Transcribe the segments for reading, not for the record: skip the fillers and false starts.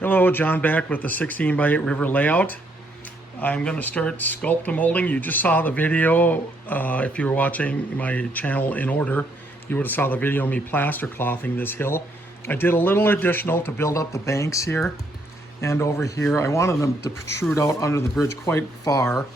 Hello, John back with the 16 by 8 river layout. I'm going to start Sculptamolding. You just saw the video. If you were watching my channel in order, you would have saw the video of me plaster clothing this hill. I did a little additional to build up the banks here and over here. I wanted them to protrude out under the bridge quite far,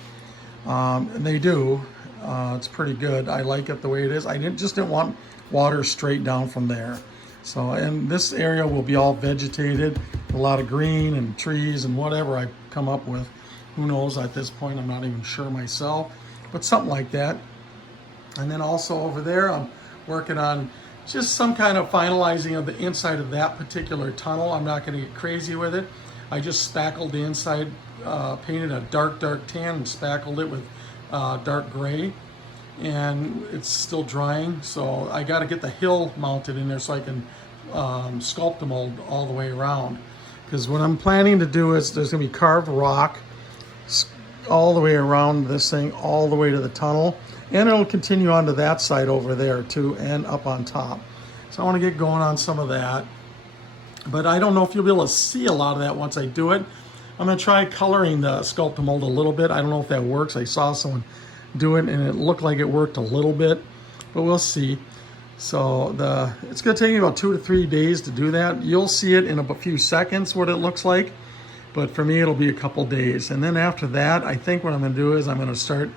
and they do. It's pretty good. I like it the way it is. I just didn't want water straight down from there. So, and this area will be all vegetated, a lot of green and trees and whatever I come up with. Who knows at this point, I'm not even sure myself, but something like that. And then also over there, I'm working on just some kind of finalizing of the inside of that particular tunnel. I'm not gonna get crazy with it. I just spackled the inside, painted a dark tan and spackled it with dark gray. And it's still drying, so I got to get the hill mounted in there so I can sculpt the mold all the way around. Because what I'm planning to do is there's going to be carved rock all the way around this thing, all the way to the tunnel, and it'll continue on to that side over there too, and up on top. So I want to get going on some of that, but I don't know if you'll be able to see a lot of that once I do it. I'm going to try coloring the Sculptamold a little bit. I don't know if that works. I saw someone do it and it looked like it worked a little bit, but we'll see. So it's going to take me about 2 to 3 days to do that. You'll see it in a few seconds what it looks like, but for me it'll be a couple days. And then after that, I think what I'm going to do is I'm going to start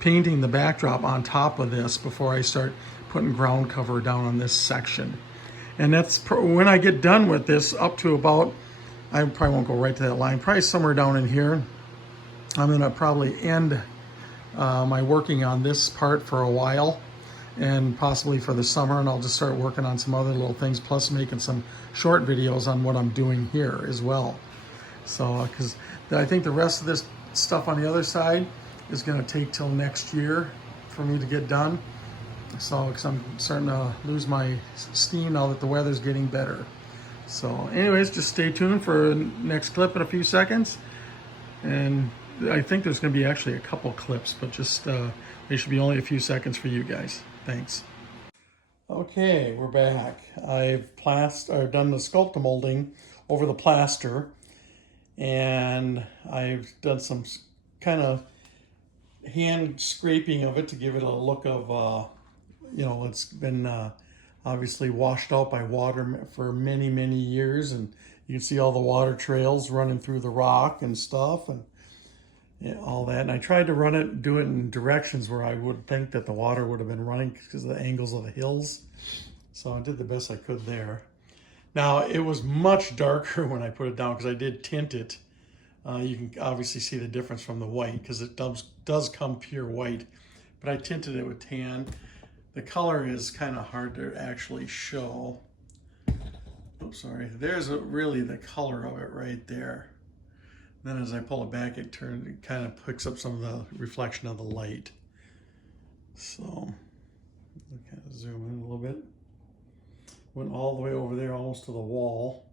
painting the backdrop on top of this before I start putting ground cover down on this section. And that's when I get done with this, up to about, I probably won't go right to that line, probably somewhere down in here. I'm going to probably end my working on this part for a while, and possibly for the summer, and I'll just start working on some other little things, plus making some short videos on what I'm doing here as well. So because I think the rest of this stuff on the other side is going to take till next year for me to get done. So because I'm starting to lose my steam now that the weather's getting better. So anyways, just stay tuned for next clip in a few seconds. And I think there's going to be actually a couple clips, but just they should be only a few seconds for you guys. Thanks. Okay, we're back. I've done the Sculptamolding over the plaster, and I've done some kind of hand scraping of it to give it a look of, it's been obviously washed out by water for many years, and you can see all the water trails running through the rock and stuff, and all that. And I tried to do it in directions where I would think that the water would have been running because of the angles of the hills. So I did the best I could there. Now it was much darker when I put it down because I did tint it. You can obviously see the difference from the white because it does come pure white, but I tinted it with tan. The color is kind of hard to actually show. Oops, sorry. There's really the color of it right there. Then as I pull it back, it kind of picks up some of the reflection of the light. So I'll kind of zoom in a little bit. Went all the way over there, almost to the wall.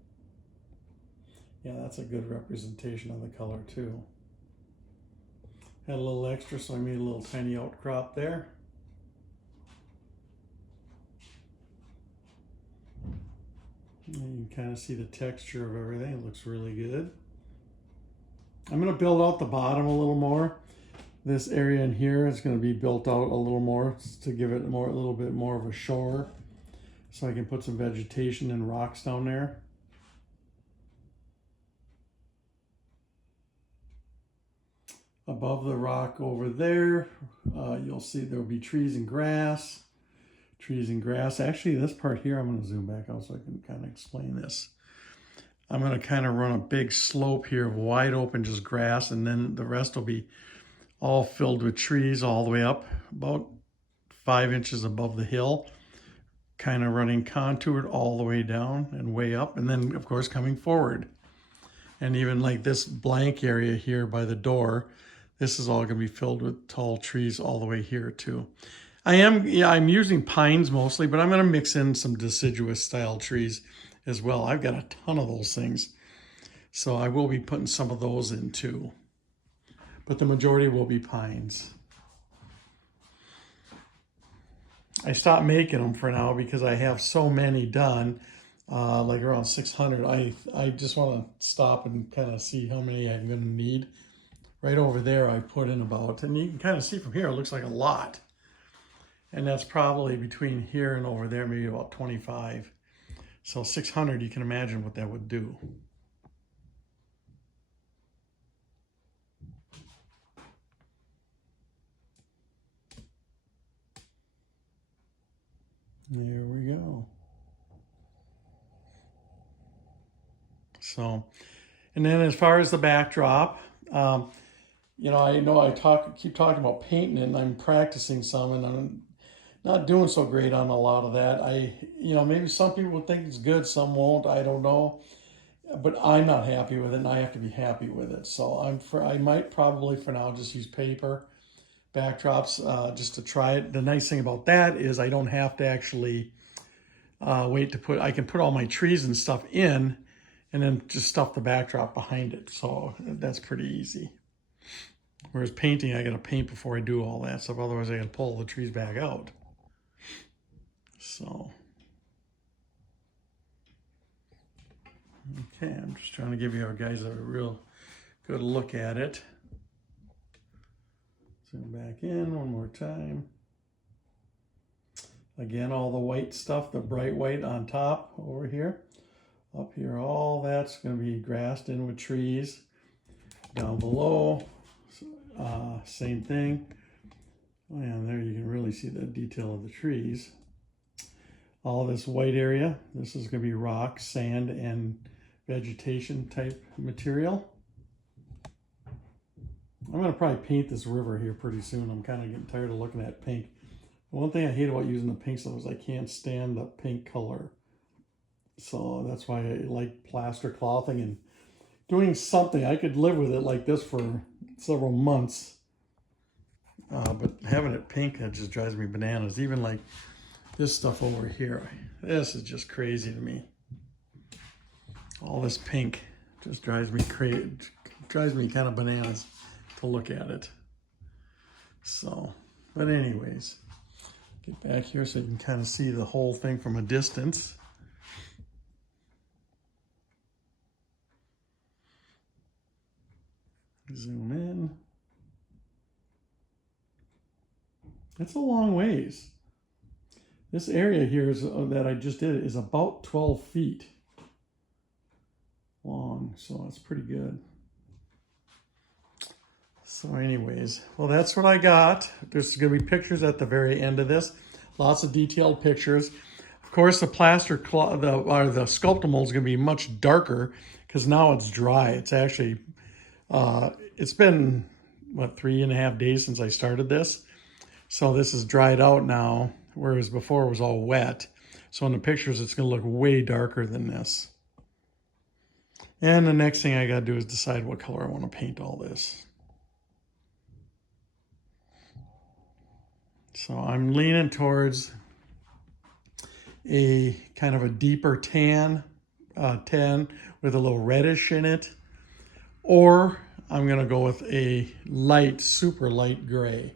Yeah, that's a good representation of the color too. Had a little extra, so I made a little tiny outcrop there. And you can kind of see the texture of everything. It looks really good. I'm going to build out the bottom a little more. This area in here is going to be built out a little more to give it a little bit more of a shore, so I can put some vegetation and rocks down there. Above the rock over there, you'll see there will be trees and grass. Trees and grass. Actually, this part here, I'm going to zoom back out so I can kind of explain this. I'm going to kind of run a big slope here of wide open just grass, and then the rest will be all filled with trees all the way up about 5 inches above the hill, kind of running contoured all the way down and way up, and then of course coming forward. And even like this blank area here by the door, this is all going to be filled with tall trees all the way here too. I'm using pines mostly, but I'm going to mix in some deciduous style trees as well. I've got a ton of those things, so I will be putting some of those in too, but the majority will be pines. I stopped making them for now because I have so many done like around 600. I just want to stop and kind of see how many I'm going to need. Right over there I put in about, and you can kind of see from here, it looks like a lot. And that's probably between here and over there, maybe about 25. So 600, you can imagine what that would do. There we go. So, and then as far as the backdrop, you know I keep talking about painting it, and I'm practicing some, and I'm not doing so great on a lot of that. Maybe some people would think it's good, some won't. I don't know, but I'm not happy with it, and I have to be happy with it. So I might probably for now just use paper backdrops just to try it. The nice thing about that is I don't have to actually wait to put. I can put all my trees and stuff in, and then just stuff the backdrop behind it. So that's pretty easy. Whereas painting, I got to paint before I do all that stuff. Otherwise, I got to pull the trees back out. So, okay, I'm just trying to give you guys a real good look at it. Zoom back in one more time. Again, all the white stuff, the bright white on top over here. Up here, all that's going to be grassed in with trees. Down below, same thing. And there you can really see the detail of the trees. All this white area, this is going to be rock, sand, and vegetation type material. I'm going to probably paint this river here pretty soon. I'm kind of getting tired of looking at pink. The one thing I hate about using the pink stuff is I can't stand the pink color. So that's why I like plaster clothing and doing something. I could live with it like this for several months. But having it pink, that just drives me bananas. Even like this stuff over here. This is just crazy to me. All this pink just drives me crazy. Drives me kind of bananas to look at it. So, but anyways, get back here so you can kind of see the whole thing from a distance. Zoom in. That's a long ways. This area here is, that I just did is about 12 feet long, so that's pretty good. So anyways, well, that's what I got. There's going to be pictures at the very end of this. Lots of detailed pictures. Of course, the the Sculptamold is going to be much darker because now it's dry. It's actually, it's been, what, 3.5 days since I started this. So this is dried out now, whereas before it was all wet. So in the pictures, it's going to look way darker than this. And the next thing I got to do is decide what color I want to paint all this. So I'm leaning towards a kind of a deeper tan with a little reddish in it. Or I'm going to go with a light, super light gray.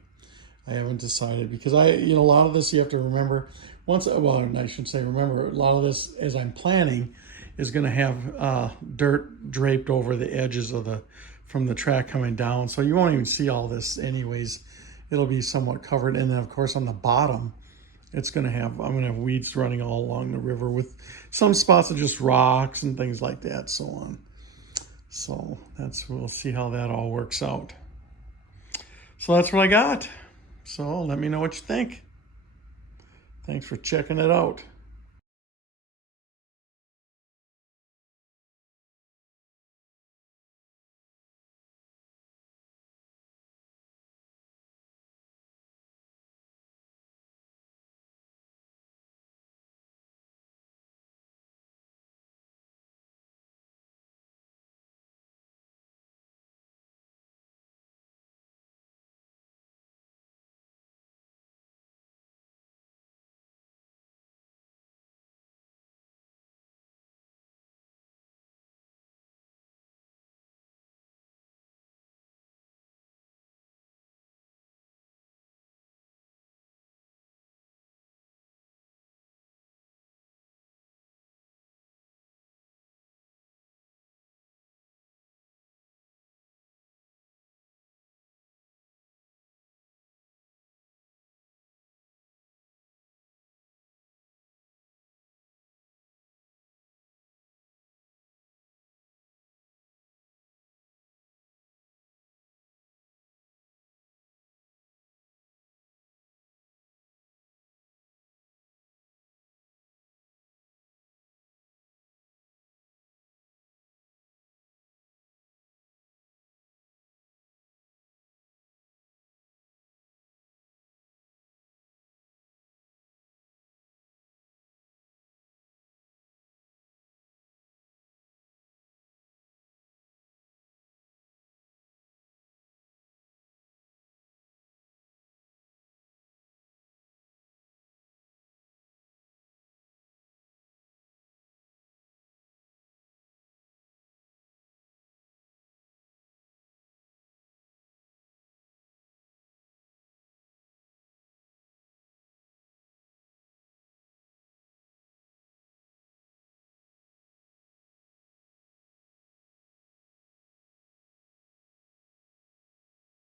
I haven't decided because a lot of this you have to remember well, I should say remember, a lot of this as I'm planning is going to have dirt draped over the edges of from the track coming down. So you won't even see all this anyways. It'll be somewhat covered. And then of course on the bottom, I'm going to have weeds running all along the river with some spots of just rocks and things like that, so on. So we'll see how that all works out. So that's what I got. So let me know what you think. Thanks for checking it out.